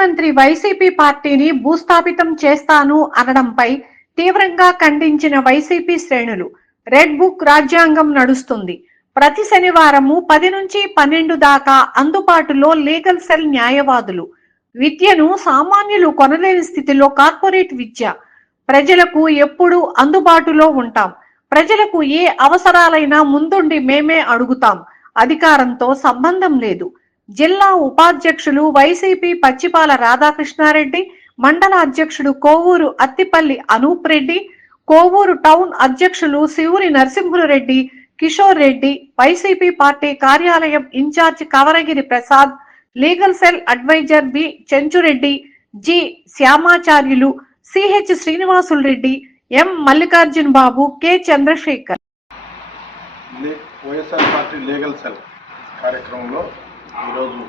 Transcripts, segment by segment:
ముఖ్యమంత్రి వైసీపీ పార్టీని భూస్థాపితం చేస్తాను అనడంపై తీవ్రంగా ఖండించిన వైసీపీ శ్రేణులు రెడ్ బుక్ రాజ్యాంగం నడుస్తుంది. ప్రతి శనివారము 10 నుంచి 12 దాకా అందుబాటులో లీగల్ సెల్ న్యాయవాదులు. విద్యను సామాన్యులు కొనలేని స్థితిలో కార్పొరేట్ విద్య. ప్రజలకు ఎప్పుడూ అందుబాటులో ఉంటాం. ప్రజలకు ఏ అవసరాలైనా ముందుండి మేమే అడుగుతాం. అధికారంతో సంబంధం లేదు. జిల్లా ఉపాధ్యక్షులు వైసీపీ పచ్చిపాల రాధాకృష్ణారెడ్డి, మండల అధ్యక్షుడు కోవూరు అత్తిపల్లి అనూప్ రెడ్డి, కోవూరు టౌన్ అధ్యక్షులు శివురి నరసింహులరెడ్డి, కిషోర్ రెడ్డి, వైసీపీ పార్టీ కార్యాలయం incharge Kavaragiri Prasad, legal cell adviser B Chenchu Reddy, G Shyamacharyulu, CH Srinivasulu Reddy, M Mallikarjun Babu, K Chandrashekhar. YSR party legal cell కార్యక్రమంలో ఈరోజు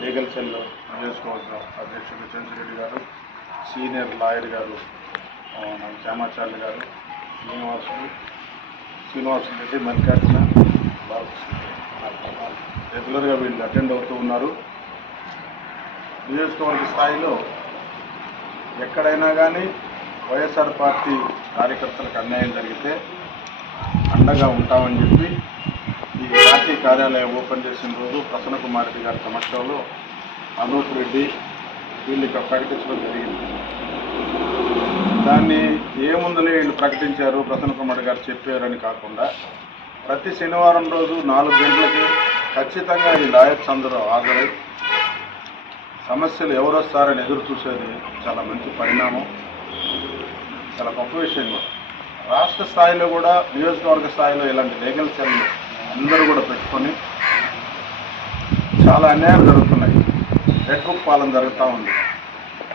లీగల్ సెల్ నియోజకవర్గ అధ్యక్షుడు చెంచురెడ్డి గారు, సీనియర్ లాయర్ గారు శ్యామాచార్య గారు, శ్రీనివాసులు రెడ్డి, మల్లికార్జున రెగ్యులర్గా వీళ్ళు అటెండ్ అవుతూ ఉన్నారు. నియోజకవర్గ స్థాయిలో ఎక్కడైనా కానీ వైఎస్ఆర్ పార్టీ కార్యకర్తలకు అన్యాయం జరిగితే అండగా ఉంటామని చెప్పి ఈ పార్టీ కార్యాలయం ఓపెన్ చేసిన రోజు ప్రసన్న కుమార్ రెడ్డి గారి సమక్షంలో అనూప్ రెడ్డి వీళ్ళు ప్రకటించడం జరిగింది. దాన్ని ఏముందని వీళ్ళు ప్రకటించారు, ప్రసన్న కుమార్ గారు చెప్పారని కాకుండా ప్రతి శనివారం రోజు 4 గంటలకి ఖచ్చితంగా ఈ లాయర్స్ అందరూ హాజరై సమస్యలు ఎవరు వస్తారని ఎదురు చూసేది చాలా మంచి పరిణామం, చాలా గొప్ప విషయం. కూడా రాష్ట్ర స్థాయిలో కూడా నియోజకవర్గ స్థాయిలో ఇలాంటి లీగల్ సెల్ అందరూ కూడా పెట్టుకొని చాలా అన్యాయాలు జరుగుతున్నాయి. రెడ్ బుక్ పాలన జరుగుతూ ఉంది.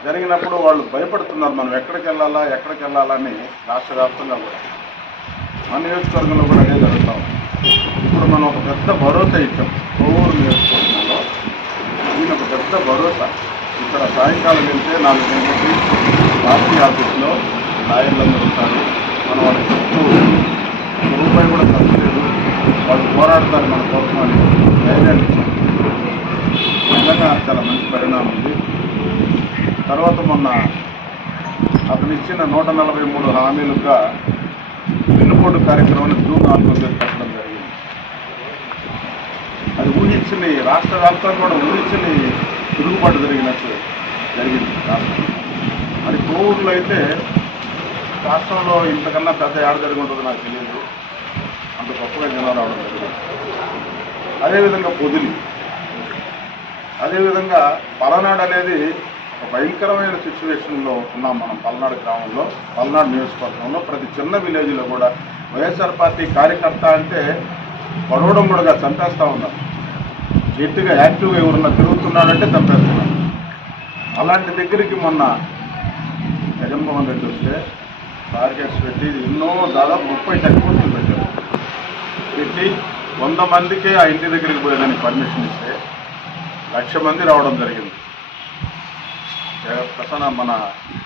జరిగినప్పుడు వాళ్ళు భయపడుతున్నారు, మనం ఎక్కడికి వెళ్ళాలా అని. రాష్ట్ర వ్యాప్తంగా కూడా మన నియోజకవర్గంలో కూడా అదే జరుగుతూ ఉంది. ఇప్పుడు మనం ఒక పెద్ద భరోసా ఇచ్చాం కోవూరు నియోజకవర్గంలో. దీని ఒక పెద్ద భరోసా. ఇక్కడ సాయంకాలం వెళ్తే 4 గంటలకి పార్టీ ఆఫీస్లో లాయర్లందరూ ఉంటారు. మనం వాళ్ళకి చెప్తూ రూపాయి కూడా ఖర్చు లేదు, వాళ్ళు పోరాడతారు మన కోసం అని ధైర్యాన్ని ఇచ్చారు. నిజంగా చాలా మంచి పరిణామం ఉంది. తర్వాత మొన్న అతను ఇచ్చిన 143 హామీలుగా వెన్నుపోటు కార్యక్రమాన్ని జూన్ 4వ తేదీ పెట్టడం జరిగింది. అది ఊహించని, రాష్ట్ర వ్యాప్తంగా కూడా ఊహించని తిరుగుబాటు జరిగినట్టు జరిగింది రాష్ట్రం. మరి కోవూరులో అయితే రాష్ట్రంలో ఇంతకన్నా పెద్ద ఏడ జరిగి ఉంటుందో నాకు తెలియదు, అంత గొప్పగా జనం రావడం జరిగింది. అదేవిధంగా పొదిలి, అదేవిధంగా పలనాడు అనేది ఒక భయంకరమైన సిచ్యువేషన్లో ఉన్నాం మనం. పల్నాడు గ్రామంలో, పల్నాడు నియోజకవర్గంలో ప్రతి చిన్న విలేజ్లో కూడా వైఎస్ఆర్ పార్టీ కార్యకర్త అంటే పడవడం కూడా చంపేస్తూ ఉన్నారు. గట్టిగా యాక్టివ్గా ఎవరన్నా తిరుగుతున్నాడంటే చంపేస్తున్నారు. అలాంటి దగ్గరికి మొన్న జగన్మోహన్ రెడ్డి వస్తే టార్గెట్స్ పెట్టి ఎన్నో దాదాపు 30 చెక్ పోస్టులు పెట్టారు. పెట్టి 100 మందికే ఆ ఇంటి దగ్గరికి పోయేదానికి పర్మిషన్ ఇస్తే 1,00,000 మంది రావడం జరిగింది. ప్రసన్న మన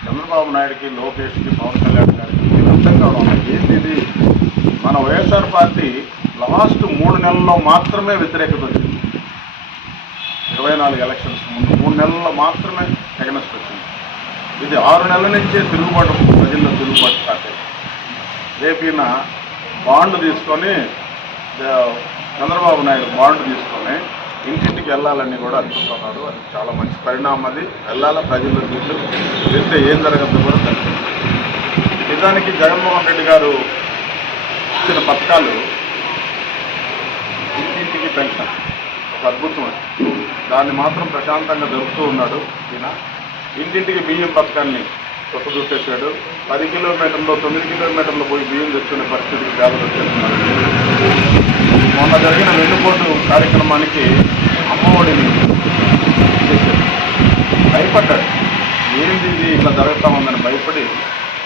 చంద్రబాబు నాయుడికి, లోకేష్కి, పవన్ కళ్యాణ్ గారికి అర్థం కావడం ఏంటిది. మన వైఎస్ఆర్ పార్టీ లాస్ట్ 3 నెలల్లో మాత్రమే వ్యతిరేకత వచ్చింది. 24 ఎలక్షన్స్ ముందు 3 నెలల్లో మాత్రమే ఎగనెస్ట్ వచ్చింది. ఇది 6 నెలల నుంచే తిరుగుబాటు, ప్రజల్లో తిరుగుబాటు స్టార్ట్ అయింది. రేపిన బాండ్ తీసుకొని చంద్రబాబు నాయుడు బాండ్ తీసుకొని ఇంటింటికి వెళ్ళాలని కూడా అనుకుంటున్నారు. అది చాలా మంచి పరిణామం. అది వెళ్ళాల ప్రజల్లో వెళ్తే ఏం జరగద్దు కూడా తెలుసు. నిజానికి జగన్మోహన్ రెడ్డి గారు ఇచ్చిన పథకాలు ఇంటింటికి పెన్షన్ ఒక అద్భుతం. దాన్ని మాత్రం ప్రశాంతంగా జరుపుతూ ఉన్నాడు ఈయన. ఇంటింటికి బియ్యం పథకాన్ని తొక్కదూసేసాడు. 10 కిలోమీటర్లు 9 కిలోమీటర్లు పోయి బియ్యం తెచ్చుకునే పరిస్థితికి పేదలు వచ్చేస్తున్నారు. మొన్న జరిగిన వెన్నుపోటు కార్యక్రమానికి అమ్మఒడిని భయపడ్డాడు. ఏంది ఇది ఇట్లా జరుగుతూ ఉందని భయపడి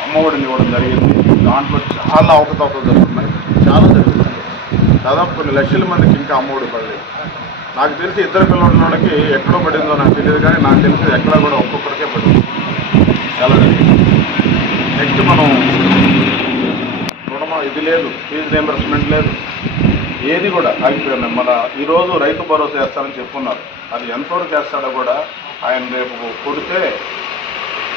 అమ్మఒడిని ఇవ్వడం జరిగింది. దాంట్లో చాలా అవకతవకలు జరుగుతున్నాయి, చాలా జరుగుతున్నాయి. దాదాపు కొన్ని లక్షల మందికి ఇంకా అమ్మఒడి పడలేదు. నాకు తెలిసి 2 పిల్లల వాళ్ళకి ఎక్కడో పడిందో నాకు తెలియదు, కానీ నాకు తెలిసి ఎక్కడా కూడా ఒక్కొక్కరికే పడింది. చాలా జరిగింది. నెక్స్ట్ మనం రుణమా ఇది లేదు, ఫీజు రీయింబర్స్మెంట్ లేదు, ఏది కూడా ఆగిపోయినాయి. మన ఈరోజు రైతు భరోసా వేస్తారని చెప్పున్నారు. అది ఎంతవరకు వేస్తాడో కూడా ఆయన రేపు కొడితే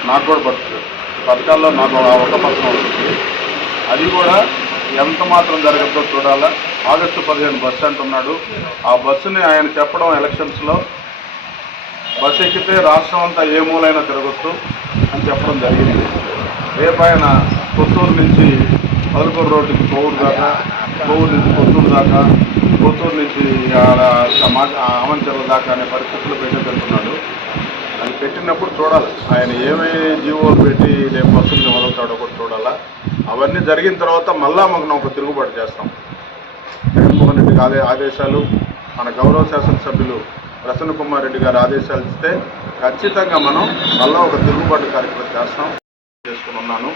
నాకు కూడా బతుకుతుంది. పథకాల్లో నాకు ఒక పథకం వస్తుంది. అది కూడా ఎంత మాత్రం జరగద్దో చూడాలా. ఆగస్టు 15 బస్సు అంటున్నాడు. ఆ బస్సుని ఆయన చెప్పడం ఎలక్షన్స్లో బస్సు ఎక్కితే రాష్ట్రం అంతా ఏ మూలైనా తిరగొచ్చు అని చెప్పడం జరిగింది. రేపు ఆయన కొత్తూరు నుంచి పదకొండు రోడ్డుకి కోవూరు దాకా, కోవూరు నుంచి కొత్తూరు దాకా, కొత్తూరు నుంచి అమంచర్ల దాకా అనే పరిస్థితులు పెట్టేటట్టున్నాడు. అది పెట్టినప్పుడు చూడాలి ఆయన ఏమేమి జీవోలు పెట్టి రేపు బస్సుల్ని మొదలుతాడో కూడా చూడాలా. అవన్నీ జరిగిన తర్వాత మళ్ళా మనం ఒక తిరుగుబాటు చేస్తాం. జగన్మోహన్ రెడ్డి ఆదేశాలు, మన గౌరవ శాసనసభ్యులు ప్రసన్న కుమార్ రెడ్డి గారు ఆదేశాలు ఇస్తే ఖచ్చితంగా మనం మళ్ళా ఒక తిరుగుబాటు కార్యక్రమం చేస్తాం. చేసుకుని ఉన్నాను.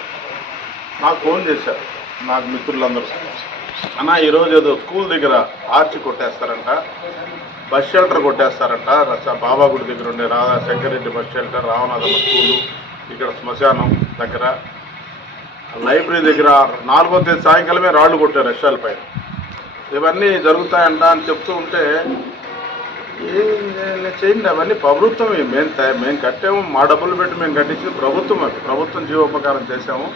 నాకు ఫోన్ చేశారు నాకు మిత్రులందరూ, అన్న ఈరోజు ఏదో స్కూల్ దగ్గర ఆర్చి కొట్టేస్తారంట, బస్ షెల్టర్ కొట్టేస్తారంట, బాబాగుడి దగ్గర ఉండే శంకరెడ్డి బస్ షెల్టర్, రామనాథమ్మ స్కూలు, ఇక్కడ శ్మశానం దగ్గర, లైబ్రరీ దగ్గర 4వ తేదీ సాయంకాలమే రాళ్లు కొట్టారు రష్యాల పైన. ఇవన్నీ జరుగుతాయంట అని చెప్తూ ఉంటే ఏం చేయండి, అవన్నీ ప్రభుత్వమే. మేము కట్టాము, మా డబ్బులు పెట్టి మేము కట్టించింది ప్రభుత్వం. అది ప్రభుత్వం జీవోపకారం చేశాము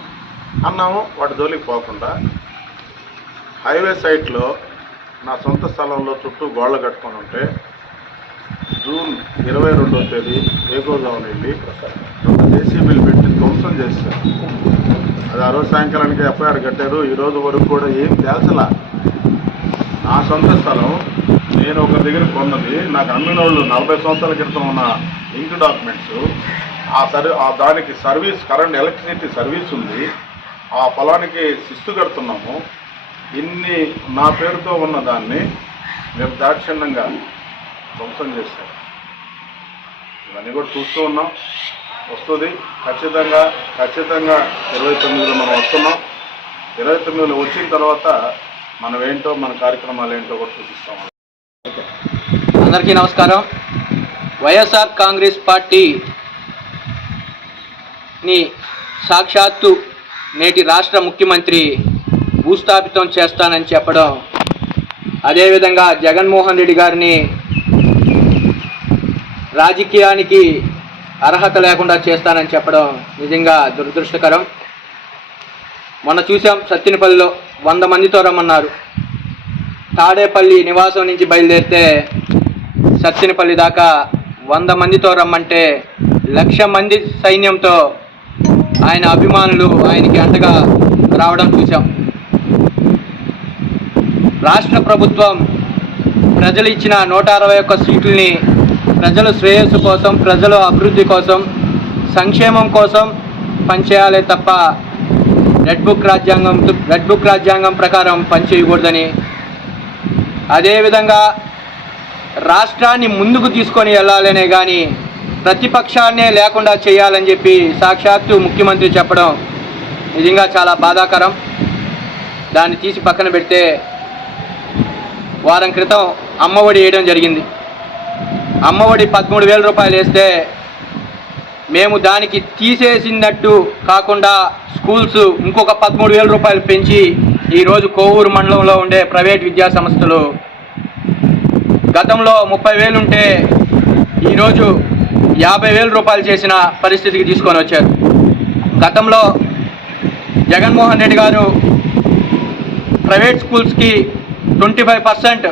అన్నాము. వాటి జోలికి పోకుండా హైవే సైట్లో నా సొంత స్థలంలో చుట్టూ గోడలు కట్టుకొని ఉంటే జూన్ 22వ తేదీ ఏకోజామున వెళ్ళి 2 జేసీబీలు పెట్టి ధ్వంసం చేశారు. అది ఆ రోజు సాయంకాలానికి ఎఫ్ఐఆర్ కట్టారు. ఈరోజు వరకు కూడా ఏం తేల్చలా. నా సొంత స్థలం నేను ఒకరి దగ్గర కొన్నది, నాకు అమ్మిన వాళ్ళు 40 సంవత్సరాల క్రితం ఉన్న ఇంక్ డాక్యుమెంట్స్, దానికి సర్వీస్, కరెంట్ ఎలక్ట్రిసిటీ సర్వీస్ ఉంది. ఆ పొలానికి శిస్తు కడుతున్నాము. ఇన్ని నా పేరుతో ఉన్న దాన్ని మేము దాక్షిణ్యంగా ధ్వంసం చేశాం. ఇవన్నీ కూడా చూస్తూ ఉన్నాం. వస్తుంది ఖచ్చితంగా 29లో మనం వస్తున్నాం. 29లో వచ్చిన తర్వాత మనం ఏంటో, మన కార్యక్రమాలు ఏంటో కూడా చూపిస్తాం. అందరికీ నమస్కారం. వైఎస్ఆర్ కాంగ్రెస్ పార్టీని సాక్షాత్తు నేటి రాష్ట్ర ముఖ్యమంత్రి భూస్థాపితం చేస్తానని చెప్పడం, అదేవిధంగా జగన్మోహన్ రెడ్డి గారిని రాజకీయానికి అర్హత లేకుండా చేస్తానని చెప్పడం నిజంగా దురదృష్టకరం. మొన్న చూసాం, సత్తెనపల్లిలో 100 మందితో రమ్మన్నారు. తాడేపల్లి నివాసం నుంచి బయలుదేరితే సత్తెనపల్లి దాకా 100 మందితో రమ్మంటే 1,00,000 మంది సైన్యంతో ఆయన అభిమానులు ఆయనకి అండగా రావడం చూసాం. రాష్ట్ర ప్రభుత్వం ప్రజలు ఇచ్చిన 161 సీట్లని ప్రజల శ్రేయస్సు కోసం, ప్రజల అభివృద్ధి కోసం, సంక్షేమం కోసం పనిచేయాలే తప్ప రెడ్ బుక్ రాజ్యాంగం ప్రకారం పనిచేయకూడదని, అదేవిధంగా రాష్ట్రాన్ని ముందుకు తీసుకొని వెళ్ళాలనే కానీ ప్రతిపక్షాన్నే లేకుండా చేయాలని చెప్పి సాక్షాత్తు ముఖ్యమంత్రి చెప్పడం నిజంగా చాలా బాధాకరం. దాన్ని తీసి పక్కన పెడితే వారం క్రితం అమ్మఒడి వేయడం జరిగింది. అమ్మఒడి 13,000 రూపాయలు వేస్తే మేము దానికి తీసేసినట్టు కాకుండా స్కూల్స్ ఇంకొక 13,000 రూపాయలు పెంచి ఈరోజు కోవూరు మండలంలో ఉండే ప్రైవేట్ విద్యా సంస్థలు గతంలో 30,000 ఉంటే ఈరోజు 50,000 రూపాయలు చేసిన పరిస్థితికి తీసుకొని వచ్చారు. గతంలో జగన్మోహన్ రెడ్డి గారు ప్రైవేట్ స్కూల్స్కి 25%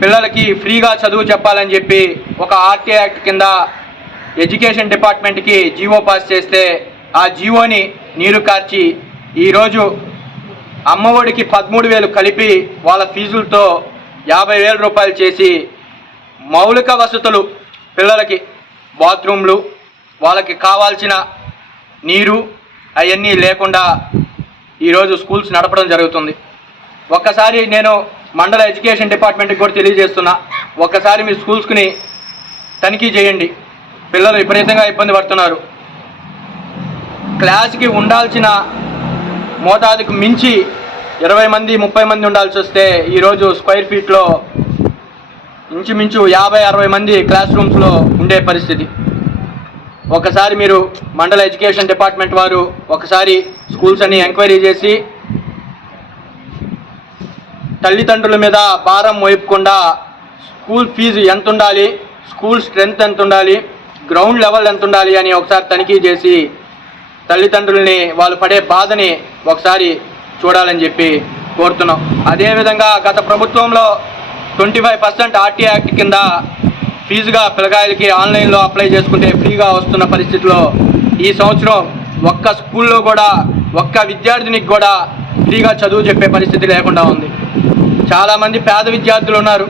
పిల్లలకి ఫ్రీగా చదువు చెప్పాలని చెప్పి ఒక ఆర్టీ యాక్ట్ కింద ఎడ్యుకేషన్ డిపార్ట్మెంట్కి జీవో పాస్ చేస్తే ఆ జీవోని నీరు కార్చి ఈరోజు అమ్మఒడికి 13,000 కలిపి వాళ్ళ ఫీజులతో 50,000 రూపాయలు చేసి మౌలిక వసతులు పిల్లలకి, బాత్రూమ్లు, వాళ్ళకి కావాల్సిన నీరు అవన్నీ లేకుండా ఈరోజు స్కూల్స్ నడపడం జరుగుతుంది. ఒక్కసారి నేను మండల ఎడ్యుకేషన్ డిపార్ట్మెంట్కి కూడా తెలియజేస్తున్నా, ఒక్కసారి మీ స్కూల్స్ని తనిఖీ చేయండి. పిల్లలు విపరీతంగా ఇబ్బంది పడుతున్నారు. క్లాస్కి ఉండాల్సిన మోతాదుకు మించి 20 మంది 30 మంది ఉండాల్సి వస్తే ఈరోజు స్క్వేర్ ఫీట్లో ఇంచుమించు 50-60 మంది క్లాస్ రూమ్స్లో ఉండే పరిస్థితి. ఒకసారి మీరు మండల ఎడ్యుకేషన్ డిపార్ట్మెంట్ వారు ఒకసారి స్కూల్స్ అన్ని ఎంక్వైరీ చేసి తల్లిదండ్రుల మీద భారం మోయకుండా స్కూల్ ఫీజు ఎంత ఉండాలి, స్కూల్ స్ట్రెంగ్త్ ఎంత ఉండాలి, గ్రౌండ్ లెవెల్ ఎంత ఉండాలి అని ఒకసారి తనిఖీ చేసి తల్లిదండ్రుల్ని వాళ్ళు పడే బాధని ఒకసారి చూడాలని చెప్పి కోరుతున్నాం. అదేవిధంగా గత ప్రభుత్వంలో 25% ఆర్టీ యాక్ట్ కింద ఫీజుగా పిల్లకాయలకి ఆన్లైన్లో అప్లై చేసుకుంటే ఫ్రీగా వస్తున్న పరిస్థితిలో ఈ సంవత్సరం ఒక్క స్కూల్లో కూడా ఒక్క విద్యార్థినికి కూడా ఫ్రీగా చదువు చెప్పే పరిస్థితి లేకుండా ఉంది. చాలామంది పేద విద్యార్థులు ఉన్నారు.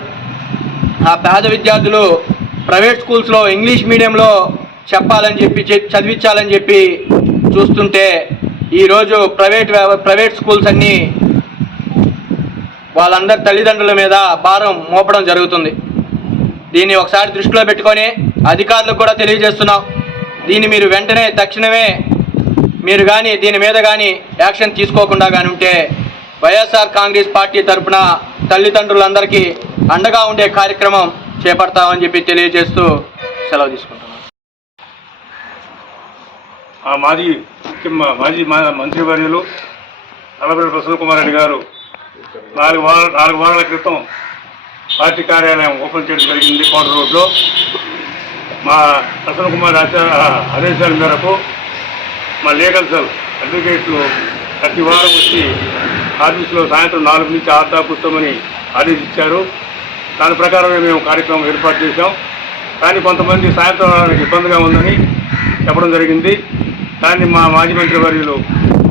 ఆ పేద విద్యార్థులు ప్రైవేట్ స్కూల్స్లో ఇంగ్లీష్ మీడియంలో చెప్పాలని చెప్పి చదివించాలని చెప్పి చూస్తుంటే ఈరోజు ప్రైవేట్ స్కూల్స్ అన్నీ వాళ్ళందరి తల్లిదండ్రుల మీద భారం మోపడం జరుగుతుంది. దీన్ని ఒకసారి దృష్టిలో పెట్టుకొని అధికారులకు కూడా తెలియజేస్తున్నాం. దీన్ని మీరు వెంటనే తక్షణమే మీరు కానీ దీని మీద కానీ యాక్షన్ తీసుకోకుండా కానీ ఉంటే వైఎస్ఆర్ కాంగ్రెస్ పార్టీ తరఫున తల్లిదండ్రులందరికీ అండగా ఉండే కార్యక్రమం చేపడతామని చెప్పి తెలియజేస్తూ సెలవు తీసుకుంటున్నాం. మాజీ మంత్రివర్యులు నల్లబెల్లి ప్రసన్న కుమార్ రెడ్డి గారు 4 వారాల క్రితం పార్టీ కార్యాలయం ఓపెన్ చేయడం జరిగింది కోట రోడ్లో. మా ప్రసన్న కుమార్ ఆదేశాల మేరకు మా లీగల్ సెల్ అడ్వకేట్లు ప్రతి వారం వచ్చి ఆఫీసులో సాయంత్రం 4 నుంచి 6 దాకా కూర్చోమని ఆదేశించారు. దాని ప్రకారమే మేము కార్యక్రమం ఏర్పాటు చేశాం. కానీ కొంతమంది సాయంత్రం రావడానికి ఇబ్బందిగా ఉందని చెప్పడం జరిగింది. దాన్ని మా మాజీ మంత్రి వర్యులు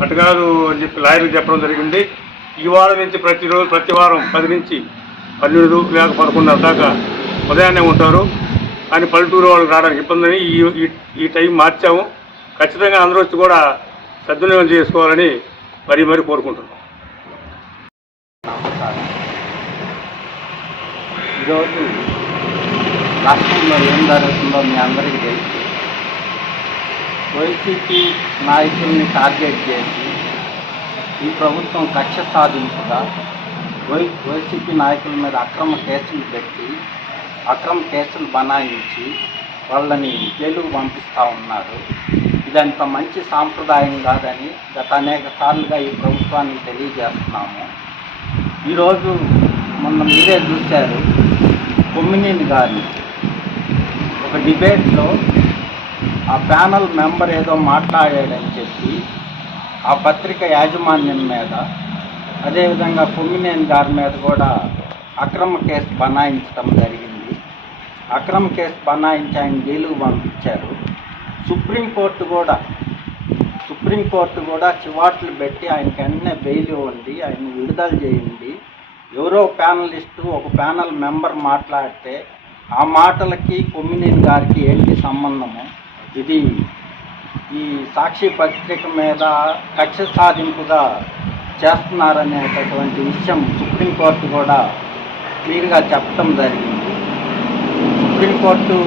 అటు కాదు అని చెప్పి లాయర్లు చెప్పడం జరిగింది. ఈ వారం నుంచి ప్రతి వారం 10 నుంచి 12 లేక 11 దాకా ఉదయాన్నే ఉంటారు. కానీ పల్లెటూరు వాళ్ళకి రావడానికి ఇబ్బందని ఈ టైం మార్చాము. ఖచ్చితంగా అందరూ వచ్చి కూడా సద్వినియోగం చేసుకోవాలని మరీ కోరుకుంటున్నాం. ఈరోజు రాష్ట్రంలో ఏం జరుగుతుందో మీ అందరికీ తెలుసు. వైసీపీ నాయకుల్ని టార్గెట్ చేసి ఈ ప్రభుత్వం కక్ష సాధింపుగా వైసీపీ నాయకుల మీద అక్రమ కేసులు పెట్టి అక్రమ కేసులు బనాయించి వాళ్ళని జైలుకు పంపిస్తూ ఉన్నారు. ఇదంత మంచి సాంప్రదాయం కాదని గత అనేక సార్లుగా ఈ ప్రభుత్వానికి తెలియజేస్తున్నాము. ఈరోజు మొన్న మీరే చూశారు, కొమ్మినేని గారిని ఒక డిబేట్లో ఆ ప్యానల్ మెంబర్ ఏదో మాట్లాడాడని చెప్పి ఆ పత్రిక యాజమాన్యం మీద, అదేవిధంగా కొమ్మినేని గారి మీద కూడా అక్రమ కేసు బనాయించడం జరిగింది. అక్రమ కేసు బనాయించి ఆయన జైలుకు పంపించారు. సుప్రీంకోర్టు కూడా చివాట్లు పెట్టి ఆయనకి వెంటనే బెయిల్ ఇవ్వండి, ఆయన విడుదల చేయండి. ఎవరో ప్యానలిస్టు ఒక ప్యానల్ మెంబర్ మాట్లాడితే ఆ మాటలకి కొమ్మినేని గారికి ఏంటి సంబంధము? ఇది ఈ సాక్షి పత్రిక మీద కక్ష సాధింపుగా చేస్తున్నారనేటటువంటి విషయం సుప్రీంకోర్టు కూడా క్లియర్గా చెప్పడం జరిగింది. సుప్రీంకోర్టు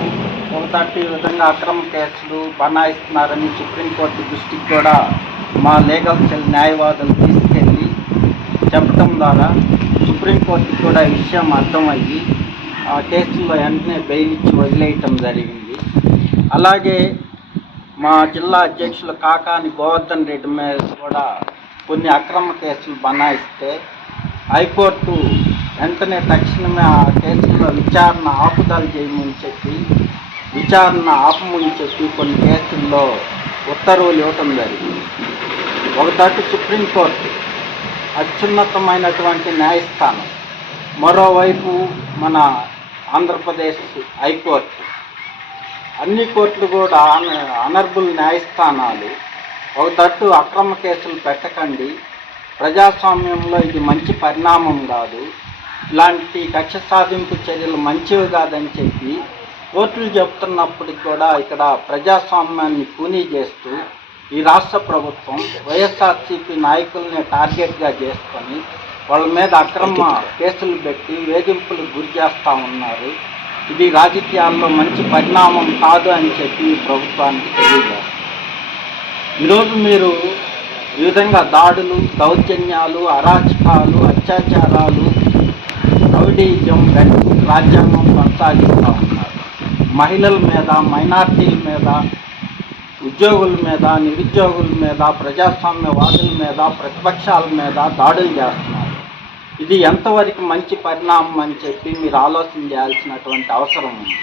ఒకటి విధంగా అక్రమ కేసులు బనాయిస్తున్నారని సుప్రీంకోర్టు దృష్టికి కూడా మా లీగల్ సెల్ న్యాయవాదులు తీసుకెళ్ళి చెప్పడం ద్వారా సుప్రీంకోర్టుకి కూడా ఈ విషయం అర్థమయ్యి ఆ కేసుల్లో వెంటనే బెయిల్ ఇచ్చి వదిలేయటం జరిగింది. అలాగే మా జిల్లా అధ్యక్షులు కాకాని గోవర్ధన్ రెడ్డి మీద కూడా కొన్ని అక్రమ కేసులు బనాయిస్తే హైకోర్టు వెంటనే తక్షణమే ఆ కేసుల్లో విచారణ ఆపుదల చేయమని చెప్పి ఆపమని చెప్పి కొన్ని కేసుల్లో ఉత్తర్వులు ఇవ్వటం జరిగింది. ఒకటి సుప్రీంకోర్టు అత్యున్నతమైనటువంటి న్యాయస్థానం, మరోవైపు మన ఆంధ్రప్రదేశ్ హైకోర్టు, అన్ని కోర్టులు కూడా అనర్బుల్ న్యాయస్థానాలు. ఒకటి అక్రమ కేసులు పెట్టకండి, ప్రజాస్వామ్యంలో ఇది మంచి పరిణామం కాదు, ఇలాంటి కక్ష సాధింపు చర్యలు మంచివి కాదని చెప్పి కోర్టులు చెప్తున్నప్పటికి కూడా ఇక్కడ ప్రజాస్వామ్యాన్ని కూనీ చేస్తూ ఈ రాష్ట్ర ప్రభుత్వం వైఎస్ఆర్సీపీ నాయకుల్ని టార్గెట్గా చేసుకొని వాళ్ళ మీద అక్రమ కేసులు పెట్టి వేధింపులకు గురి చేస్తూ ఉన్నారు. ఇది రాజకీయాల్లో మంచి పరిణామం కాదు అని చెప్పి ప్రభుత్వానికి తెలియజేస్తారు. ఈరోజు మీరు ఈ విధంగా దాడులు, దౌర్జన్యాలు, అరాచకాలు, అత్యాచారాలు, రౌడీయిజం, రాజ్యాంగం కొనసాగిస్తూ ఉన్నారు. మహిళల మీద, మైనార్టీల మీద, ఉద్యోగుల మీద, నిరుద్యోగుల మీద, ప్రజాస్వామ్యవాదుల మీద, ప్రతిపక్షాల మీద దాడులు చేస్తున్నారు. ఇది ఎంతవరకు మంచి పరిణామం అని చెప్పి మీరు ఆలోచన చేయాల్సినటువంటి అవసరం ఉంది.